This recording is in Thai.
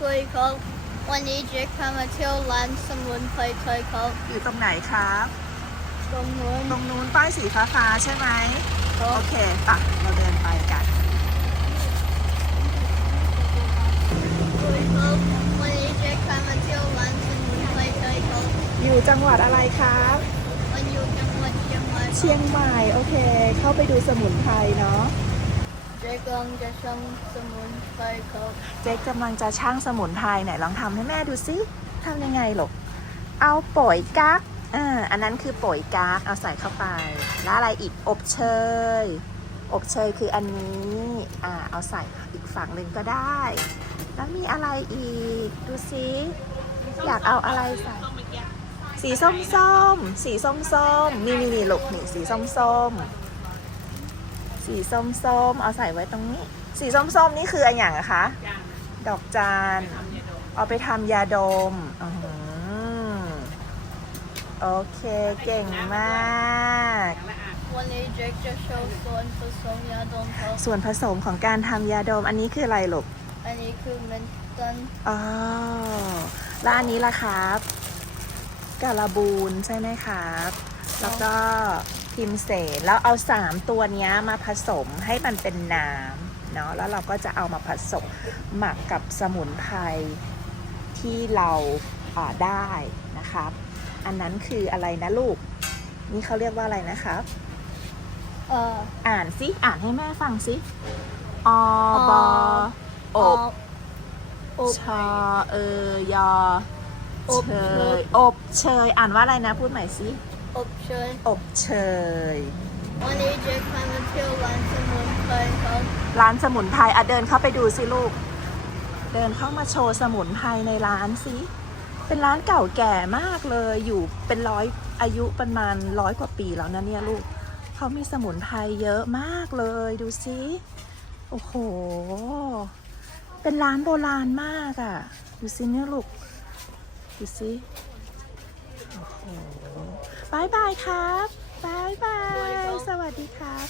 สวยครับ วันนี้เจ๊พามาเที่ยวร้านสมุนไพรไทยครับอยู่ตรงไหนครับ ตรงนู้นตรงนู้นป้ายสีฟ้าๆใช่ไหมครัโอบเคปะเราเดินไปกันสวยครับวันนี้เจ๊พามาเที่ยวร้านสมุนไพรไทยครับอยู่จังหวัดอะไรครับมันอยู่จังหวัดเชียงใหม่ครับเชียงใหม่โอเค เข้าไปดูสมุนไพรเนาะเจ๊ กำลังจะชมสมุนไพรครับเจ๊กำลังจะช่างสมุนไพรไหนลองทำให้แม่ดูสิทำยังไงหรอกเอาป่อยกั๊กอ่าอันนั้นคือป่อยกั๊กเอาใส่เข้าไป แล้วอะไรอีกอบเชย อบเชยคืออันนี้อ่าเอาใส่อีกฝั่งหนึ่งก็ได้ แล้วมีอะไรอีกดูสิอยากเอาอะไรใส่ สีส้มส้มสีส้มส้มนี่นี่นี่ลูกนี่สีส้มส้ม สีส้มส้มๆเอาใส่ไว้ตรงนี้ สีส้มส้มๆนี่คืออะไรอย่างอะคะ ดอกจานเอาไปทำยาดมอื้อหือโอเคเก่งมาก วันนี้เจ๊จะโชว์ส่วนผสมยาดมครับส่วนผสมของการทำยาดมอันนี้คืออะไรลูกอันนี้คือเมนตันอ๋อแล้วอันนี้ล่ะครับการาบูนใช่ไหมครับ แล้วก็ พิมเสนแล้วเอาสามตัวเนี้ยมาผสมให้มันเป็นน้ำเนาะแล้วเราก็จะเอามาผสมหมักกับสมุนไพรที่เราอ่าได้นะครับ อันนั้นคืออะไรนะลูก นี่เขาเรียกว่าอะไรนะครับเอ่ออ่านสิอ่านให้แม่ฟังสิออบออบอบชอเอยออบเชเชยยอบเชยอ่านว่าอะไรนะพูดใหม่สิ อบเชยอบเชย วันนี้เจ๊พามาเที่ยวร้านสมุนไพรครับร้านสมุนไพรอะเดินเข้าไปดูสิลูก เดินเข้ามาโชว์สมุนไพรในร้านสิ เป็นร้านเก่าแก่มากเลยอยู่เป็นร้อยอายุประมาณร้อยกว่าปีแล้วนะเนี่ยลูกเขามีสมุนไพรเยอะมากเลยดูสิโอ้โห เป็นร้านโบราณมากอะ่ะ ดูสิเนี่ยลูก ดูสิโอ้โห บายบายครับบายบาย สวัสดีครับ